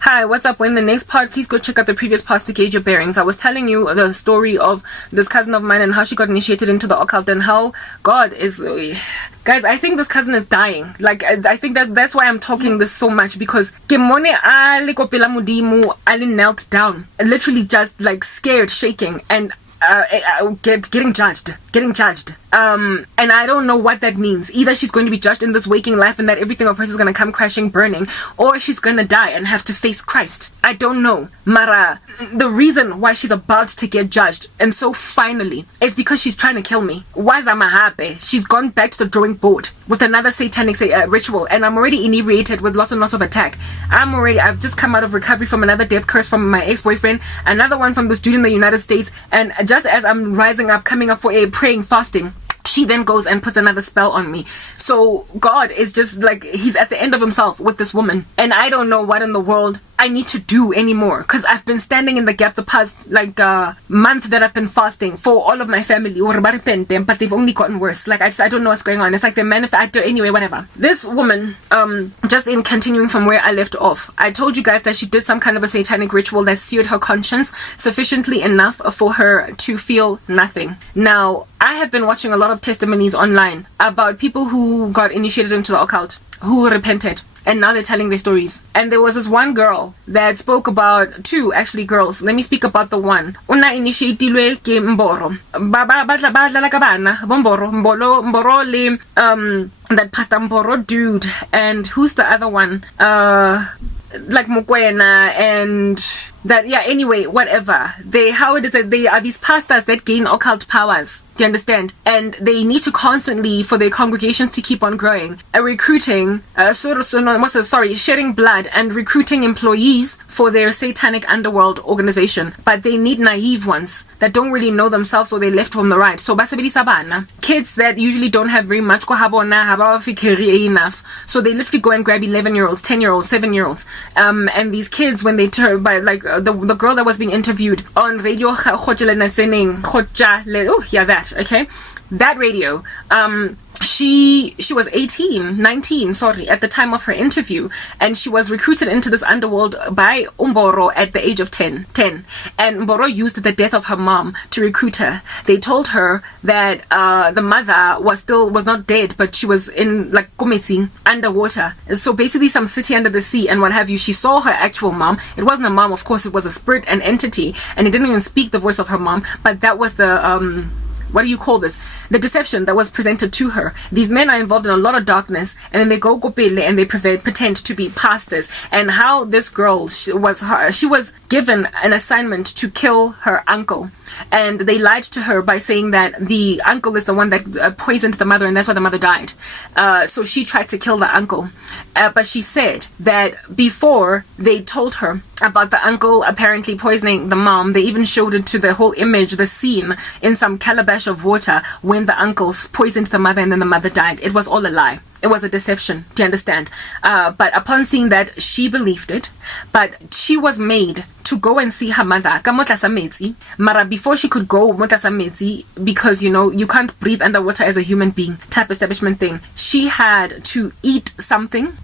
Hi, what's up? In the next part, please go check out the previous part to gauge your bearings. I was telling you the story of this cousin of mine and how she got initiated into the occult and how God is... Guys, I think this cousin is dying. Like, I think that's why I'm talking this so much, because Kemone Ali Kopela Mudimu Ali knelt down, literally just like scared, shaking, and getting judged. And I don't know what that means. Either she's going to be judged in this waking life and that everything of hers is going to come crashing, burning, or she's going to die and have to face Christ. I don't know. Mara, the reason why she's about to get judged, and so finally, is because she's trying to kill me. She's gone back to the drawing board with another satanic ritual, and I'm already inebriated with lots and lots of attack. I've just come out of recovery from another death curse from my ex-boyfriend, another one from this dude in the United States, and just as I'm rising up, coming up for a praying, fasting, she then goes and puts another spell on me. So God is just like, he's at the end of himself with this woman, and I don't know what in the world I need to do anymore, because I've been standing in the gap the past month that I've been fasting for all of my family, but they've only gotten worse. Like, I don't know what's going on. It's like they manifest anyway, whatever. This woman, just in continuing from where I left off, I told you guys that she did some kind of a satanic ritual that seared her conscience sufficiently enough for her to feel nothing. Now, I have been watching a lot of testimonies online about people who got initiated into the occult, who repented, and now they're telling their stories. And there was this one girl that spoke about, two actually girls. Let me speak about the one. Una initiatilwe ke Mboro. Badla ka bana, Mboro le that Pastor Mboro dude, and who's the other one? Like Mokwena and that, yeah, anyway, whatever. How it is that they are these pastors that gain occult powers. Do you understand? And they need to constantly, for their congregations to keep on growing, recruiting, shedding blood and recruiting employees for their satanic underworld organization. But they need naive ones that don't really know themselves, or they left from the right. So basabili sabana, kids that usually don't have very much enough. So they literally go and grab 11-year-olds, 10-year-olds, 7-year-olds. And these kids, when they turn by the girl that was being interviewed on radio, okay, that radio, she was 19 at the time of her interview, and she was recruited into this underworld by Mboro at the age of 10, and Mboro used the death of her mom to recruit her. They told her that the mother was not dead, but she was in like Kometsing, underwater, so basically some city under the sea and what have you. She saw her actual mom. It wasn't a mom, of course, it was a spirit, an entity, and it didn't even speak the voice of her mom, but that was the what do you call this? The deception that was presented to her. These men are involved in a lot of darkness, and then they go kopele and they pretend to be pastors. And how this girl, she was given an assignment to kill her uncle. And they lied to her by saying that the uncle is the one that poisoned the mother, and that's why the mother died. So she tried to kill the uncle. But she said that before they told her about the uncle apparently poisoning the mom, they even showed it to the whole image, the scene in some calabash of water when the uncle poisoned the mother and then the mother died. It was all a lie. It was a deception. Do you understand? But upon seeing that, she believed it. But she was made to go and see her mother mara before she could go because you can't breathe underwater as a human being type establishment thing. She had to eat something.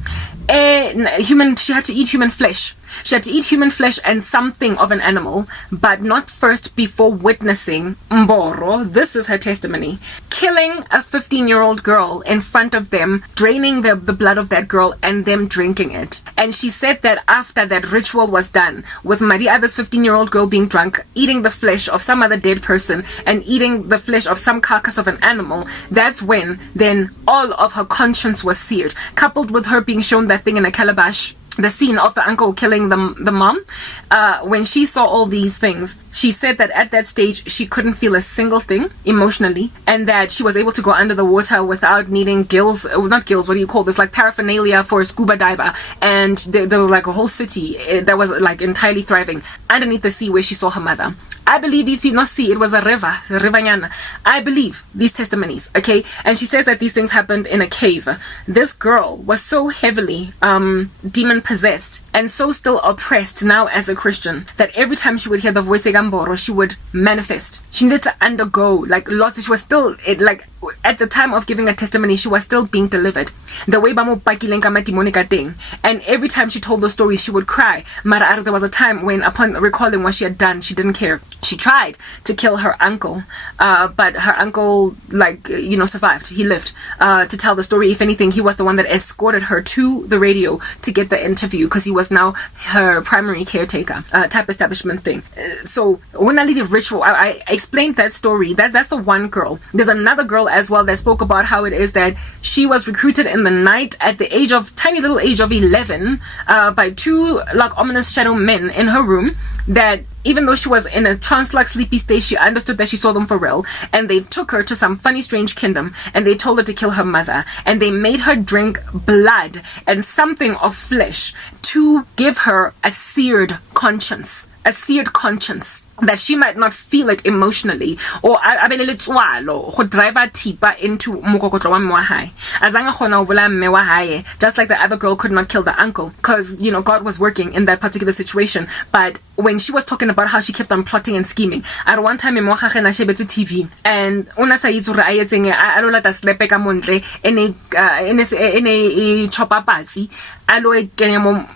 She had to eat human flesh. She had to eat human flesh and something of an animal, but not first before witnessing Mboro, this is her testimony, killing a 15-year-old girl in front of them, draining the blood of that girl and them drinking it. And she said that after that ritual was done, with Maria, this 15-year-old girl being drunk, eating the flesh of some other dead person and eating the flesh of some carcass of an animal, that's when then all of her conscience was seared, coupled with her being shown that thing in a calabash, the scene of the uncle killing the mom. When she saw all these things, she said that at that stage she couldn't feel a single thing emotionally, and that she was able to go under the water without needing gills, not gills, what do you call this, like paraphernalia for a scuba diver. And there was like a whole city that was like entirely thriving underneath the sea where she saw her mother. I believe these people, not see, it was a river, Rivanyana. I believe these testimonies, okay? And she says that these things happened in a cave. This girl was so heavily demon possessed and so still oppressed now as a Christian that every time she would hear the voice of Gamboro, she would manifest. She needed to undergo like lots. She was still at the time of giving a testimony, she was still being delivered. The way and every time she told the story, she would cry. Mara, there was a time when, upon recalling what she had done, she didn't care. She tried to kill her uncle, but her uncle, survived. He lived to tell the story. If anything, he was the one that escorted her to the radio to get the interview, because he was now her primary caretaker type establishment thing. So when I did ritual, I explained that story. That's the one girl. There's another girl as well that spoke about how it is that she was recruited in the night at the tiny little age of 11 by two ominous shadow men in her room, that even though she was in a trance-like sleepy state, she understood that she saw them for real, and they took her to some funny strange kingdom, and they told her to kill her mother, and they made her drink blood and something of flesh to give her a seared conscience, that she might not feel it emotionally, or go drive a tipa into mokokotlo wa mme wa hae. Azanga khona ho bola mme wa hae, just like the other girl could not kill the uncle, because God was working in that particular situation. But when she was talking about how she kept on plotting and scheming, at one time mme wa gagwe na shebetse TV, and ona sa itse re a etseng a lo lata slepe ka montle ene chopa patsi alo e kenya mo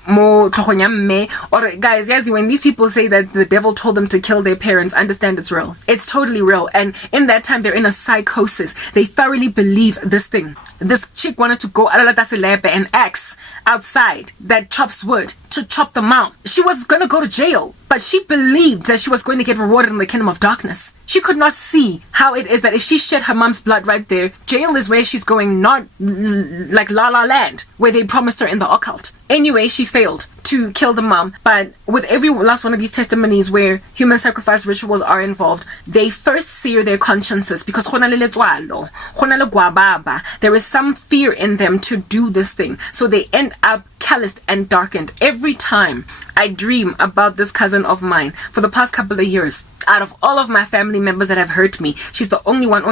tlhogong ya mme. Or guys, yes, when these people say that the devil told them to kill their parents, understand it's real. It's totally real. And in that time, they're in a psychosis. They thoroughly believe this thing. This chick wanted to go an axe outside that chops wood to chop them out. She was gonna go to jail, but she believed that she was going to get rewarded in the kingdom of darkness. She could not see how it is that if she shed her mom's blood right there, jail is where she's going, not like La La Land, where they promised her in the occult. Anyway, she failed to kill the mom. But with every last one of these testimonies where human sacrifice rituals are involved, they first sear their consciences, because there is some fear in them to do this thing. So they end up calloused and darkened. Every time I dream about this cousin of mine for the past couple of years, out of all of my family members that have hurt me, she's the only one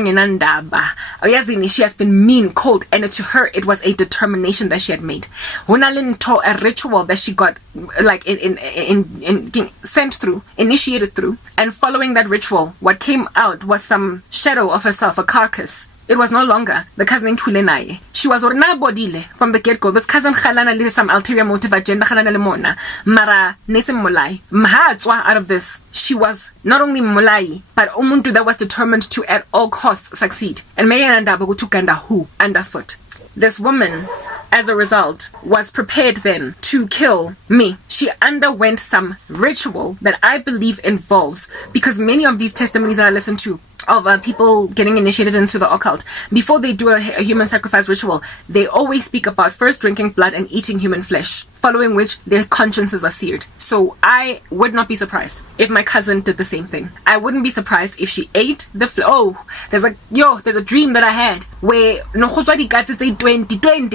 she has been mean, cold, and to her it was a determination that she had made. A ritual that she got initiated through, and following that ritual, what came out was some shadow of herself, a carcass. It was no longer the cousin Kulenaye. She was orna bodile from the get-go. This cousin Khalana li some ulterior motive agenda Khalana lemona. Mara nesim mulai. Mahatswa out of this. She was not only mulai, but umuntu that was determined to at all costs succeed. And Mayanda Bagutukanda who underfoot. This woman, as a result, was prepared then to kill me. She underwent some ritual that I believe involves, because many of these testimonies that I listen to of people getting initiated into the occult, before they do a human sacrifice ritual, they always speak about first drinking blood and eating human flesh, following which their consciences are seared. So I would not be surprised if my cousin did the same thing. I wouldn't be surprised if she ate the there's a dream that I had where no 20,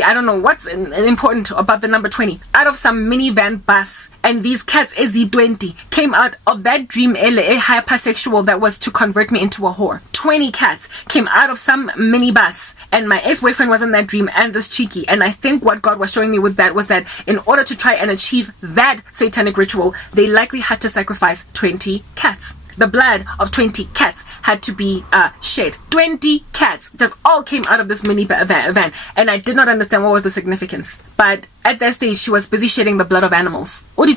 I don't know what's important about the number 20, out of some minivan bus, and these cats Z20 came out of that dream, a hypersexual that was to convert me into a whore. 20 cats came out of some minibus, and my ex-boyfriend was in that dream, and this cheeky. And I think what God was showing me with that was that in order to try and achieve that satanic ritual, they likely had to sacrifice 20 cats. The blood of 20 cats had to be shed. 20 cats just all came out of this mini van, and I did not understand what was the significance. But at that stage, she was busy shedding the blood of animals. I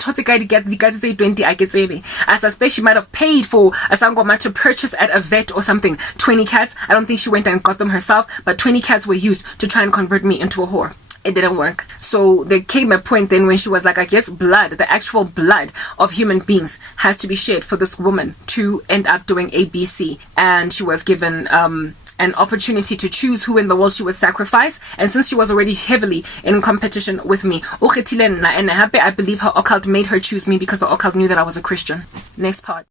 suspect she might have paid for a sangoma to purchase at a vet or something. 20 cats. I don't think she went and got them herself, but 20 cats were used to try and convert me into a whore. It didn't work. So there came a point then when she was like, I guess blood, the actual blood of human beings has to be shed for this woman to end up doing ABC. And she was given an opportunity to choose who in the world she would sacrifice. And since she was already heavily in competition with me, and I believe her occult made her choose me because the occult knew that I was a Christian. Next part.